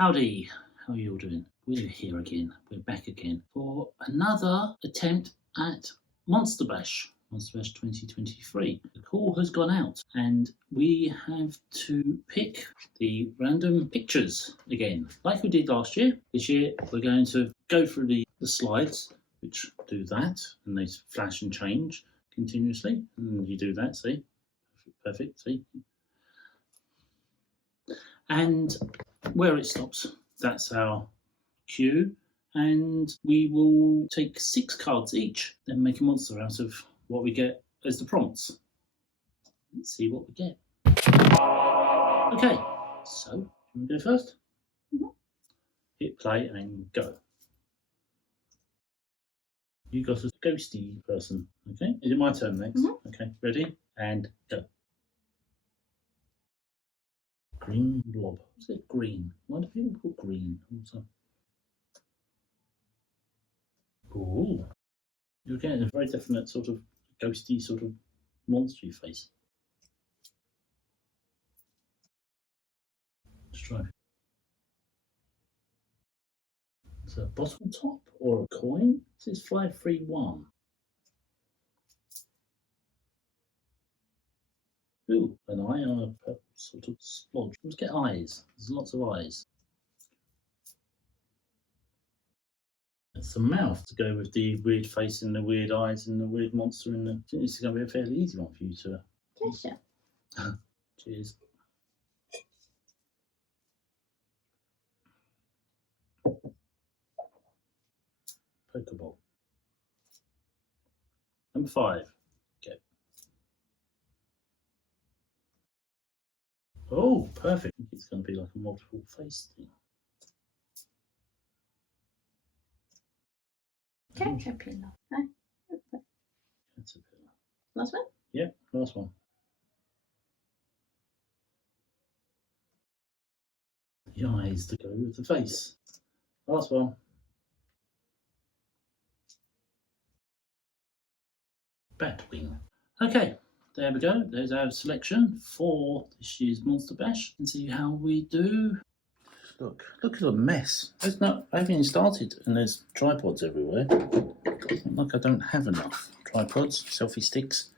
Howdy, how are you all doing? We're here again, we're back again for another attempt at Monster Bash 2023. The call has gone out and we have to pick the random pictures again, like we did last year. This year we're going to go through the slides, which do that, and they flash and change continuously, and you do that, see? Perfect, see? And where it stops, that's our cue, and we will take 6 cards each, then make a monster out of what we get as the prompts. Let's see what we get. Okay, so you want to go first? Hit play and go. You got a ghosty person, okay? Is it my turn next? Okay, ready? And go. Green blob. What's it green? Why do people put green? Also? Ooh. You're getting a very definite sort of ghosty, sort of monstery face. Let's try. Is it a bottle top or a coin? This is 531. Ooh, an eye on a purple sort of splodge. Let's get eyes. There's lots of eyes. It's a mouth to go with the weird face and the weird eyes and the weird monster in the. I think this is going to be a fairly easy one for you to. Pleasure. Cheers. Pokeball. Number 5. Okay. Oh, perfect. I think it's going to be like a multiple face thing. Caterpillar. Caterpillar. Last one? Yep, last one. The eyes to go with the face. Last one. Batwing. Okay, there we go. There's our selection for this year's Monster Bash. And see how we do. Look at the mess. There's no, I haven't even started, and there's tripods everywhere. Like I don't have enough. Tripods, selfie sticks,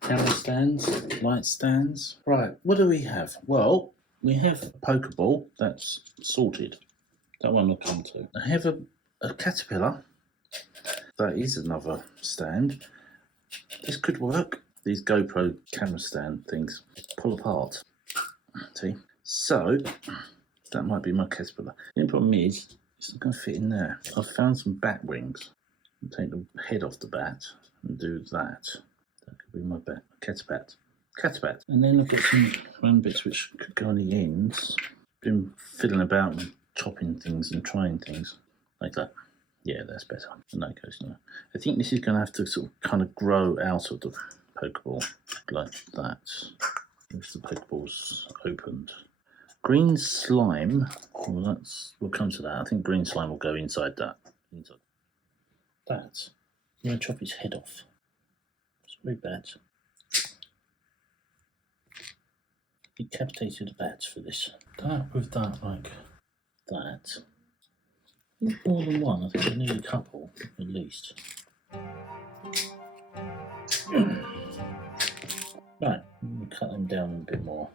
camera stands, light stands. Right, what do we have? Well, we have a Pokeball that's sorted. That one I'll come to. I have a caterpillar. That is another stand. This could work. These GoPro camera stand things pull apart. See? So, that might be my caterpillar. The only problem is, it's not going to fit in there. I've found some bat wings. I'll take the head off the bat and do that. That could be my bat. Catapat. And then I've got some round bits which could go on the ends. Been fiddling about and chopping things and trying things like that. Yeah, that's better. And that goes now. I think this is going to have to sort of kind of grow out of the Pokeball like that. If the Pokeball's opened. Green slime. Well, we'll come to that. I think green slime will go inside that. Inside that. I'm going to chop its head off. Sorry, bat. Decapitated bat for this. That with that like that. I think more than one. I think I need a couple at least. Right, we'll cut them down a bit more.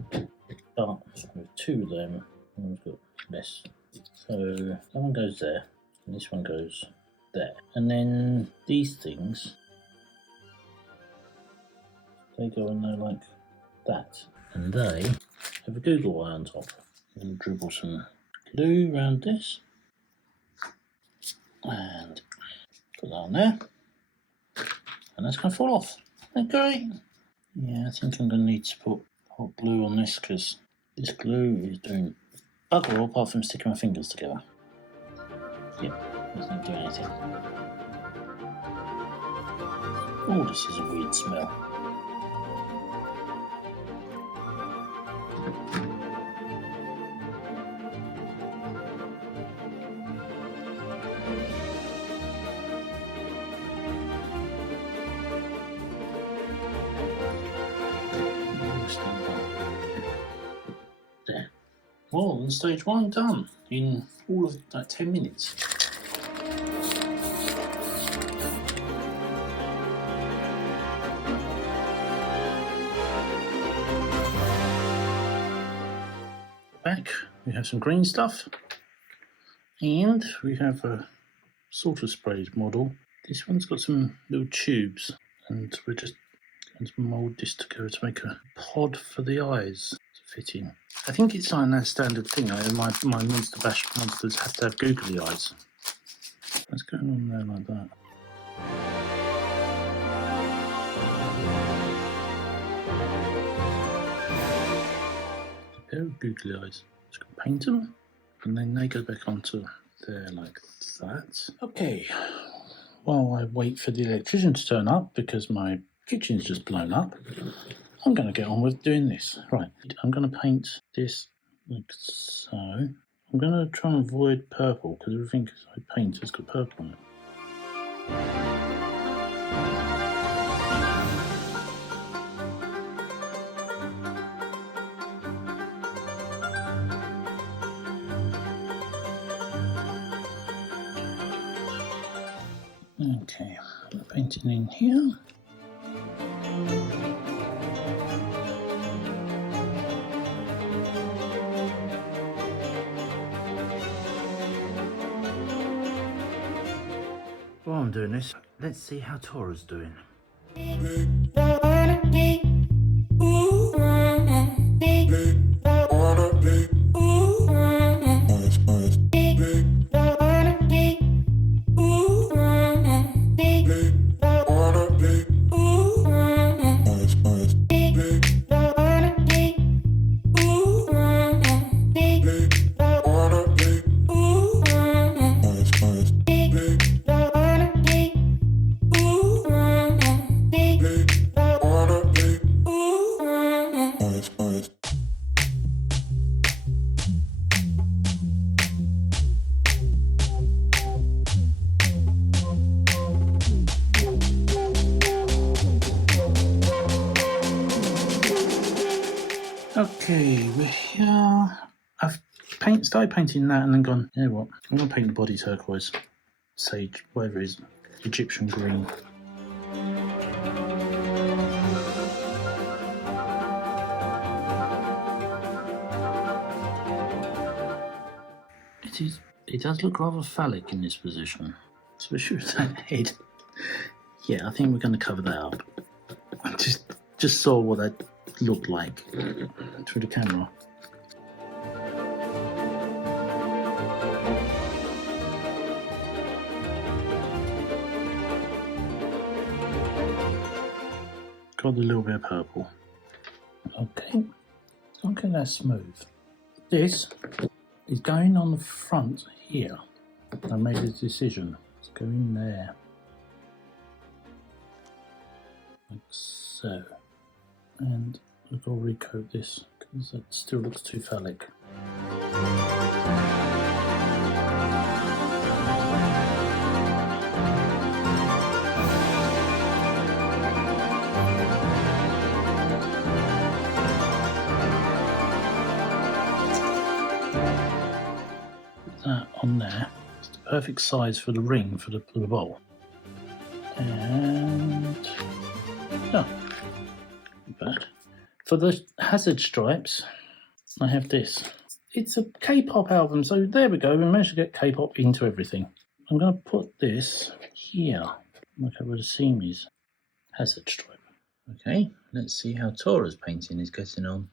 But with 2 of them, we've got less. So that one goes there, and this one goes there. And then these things, they go in there like that. And they have a Google eye on top. And dribble some glue around this. And put that on there. And that's going to fall off. Okay. Yeah, I think I'm going to need to put hot glue on this because this glue is doing bugger all apart from sticking my fingers together. Yep, doesn't do anything. Oh, this is a weird smell. There. Well, and stage 1 done in all of like 10 minutes. Back, we have some green stuff, and we have a sort of sprayed model. This one's got some little tubes, and we're just going to mould this together to make a pod for the eyes to fit in. I think it's like that standard thing. My Monster Bash monsters have to have googly eyes. What's going on there like that? A pair of googly eyes. Just going to paint them, and then they go back onto there like that. Okay, while I wait for the electrician to turn up because my kitchen's just blown up, I'm going to get on with doing this. Right, I'm going to paint this like so. I'm going to try and avoid purple because everything I paint has got purple on it. Okay, I'm painting in here. While I'm doing this, let's see how Tora's doing. Okay, we're here. I've started painting that and then gone, you know what, I'm going to paint the body turquoise, sage, whatever it is, Egyptian green. It does look rather phallic in this position, especially with that head. Yeah, I think we're going to cover that up. I just saw what that looked like through the camera. Got a little bit of purple. Okay, okay, that's smooth. This is going on the front here. I made a decision to go in there, like so. And we've got to recoat this because it still looks too phallic. Put that on there. It's the perfect size for the ring for the bowl. And yeah. Bad. For the hazard stripes, I have this. It's a K-pop album, so there we go. We managed to get K-pop into everything. I'm going to put this here, like where the seam is. Hazard stripe. Okay, let's see how Tora's painting is getting on.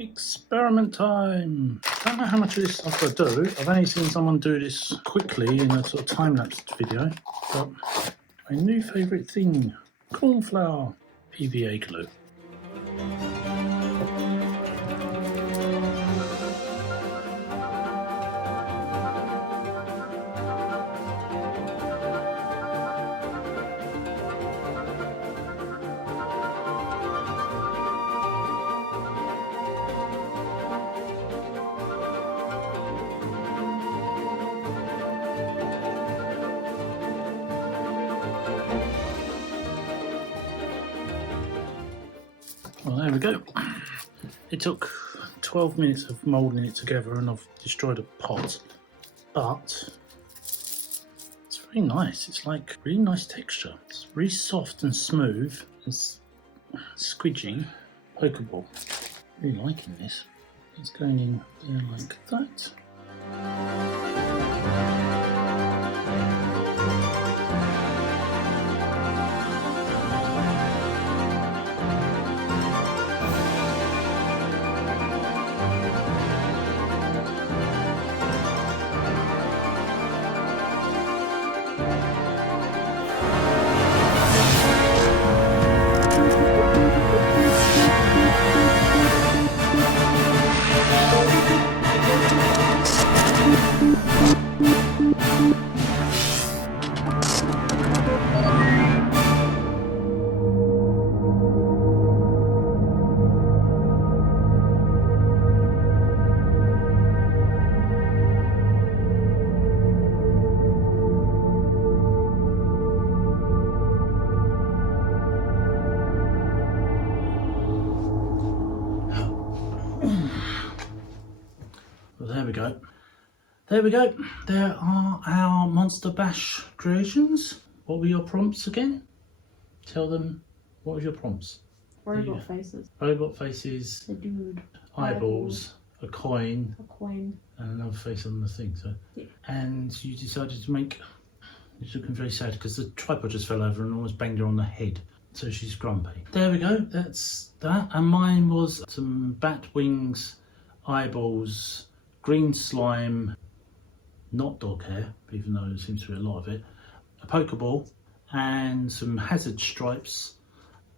Experiment time! I don't know how much of this I've got to do. I've only seen someone do this quickly in a sort of time-lapse video. But my new favourite thing, corn flour, PVA glue. Well, there we go. It took 12 minutes of moulding it together and I've destroyed a pot, but it's very nice. It's like really nice texture. It's really soft and smooth. It's squidgy, pokeable. Really liking this. It's going in there like that. Well, there we go. There we go. There are our Monster Bash creations. What were your prompts again? Tell them, what was your prompts? Robot faces. Robot faces, The dude. eyeballs, a coin, A coin. and another face on the thing. So, Yeah. And you decided to make. She's looking very sad because the tripod just fell over and almost banged her on the head. So she's grumpy. There we go. That's that. And mine was some bat wings, eyeballs, green slime, not dog hair, even though there seems to be a lot of it, a pokeball, and some hazard stripes.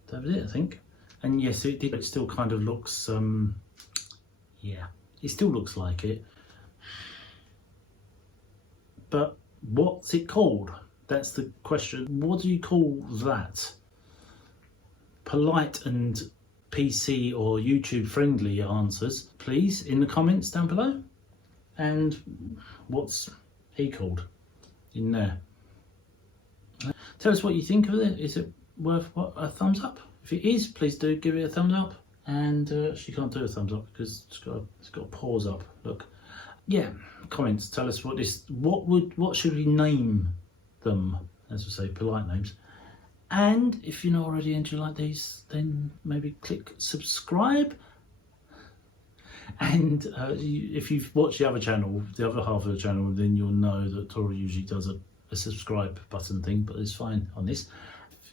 That was it, I think. And yes, it did. It still kind of looks. Yeah, it still looks like it. But what's it called? That's the question. What do you call that? Polite and PC or YouTube friendly answers, please, in the comments down below. And what's he called in there? Tell us what you think of it. Is it worth a thumbs up? If it is, please do give it a thumbs up. And she can't do a thumbs up because it's got a pause up. Look, yeah. Comments. Tell us what should we name them? As we say, polite names. And if you're not already into like these, then maybe click subscribe. And if you've watched the other channel, the other half of the channel, then you'll know that Tori usually does a subscribe button thing, but it's fine on this.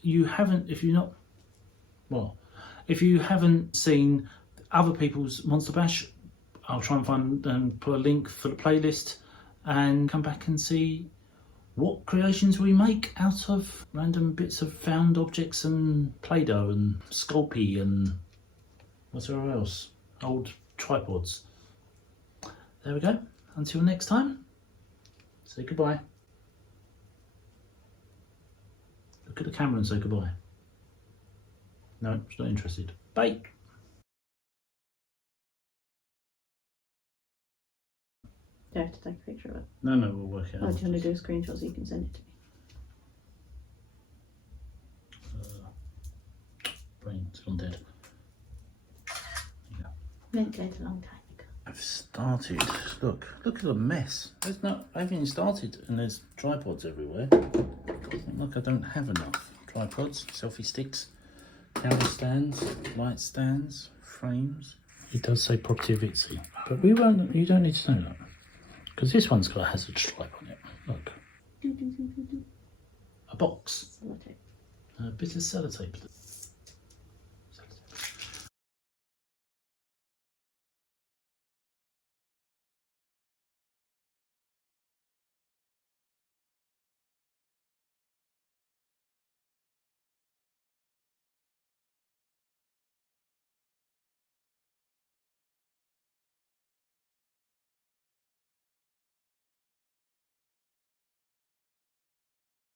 If you haven't seen other people's Monster Bash, I'll try and find and put a link for the playlist and come back and see what creations we make out of random bits of found objects and Play-Doh and Sculpey and whatever else, old tripods. There we go. Until next time, say goodbye. Look at the camera and say goodbye. No, she's not interested. Bye. Do I have to take a picture of it? No, we'll work it out. Oh, do you want to do a screenshot so you can send it to me? Brain's gone dead. Yeah. Meant dead a long time ago. I've started. Look at the mess. I haven't even started, and there's tripods everywhere. Look, I don't have enough tripods, selfie sticks, camera stands, light stands, frames. It does say property of Etsy, but we won't. You don't need to know that because this one's got a hazard stripe on it. Look, a box, Sellotape. a bit of sellotape.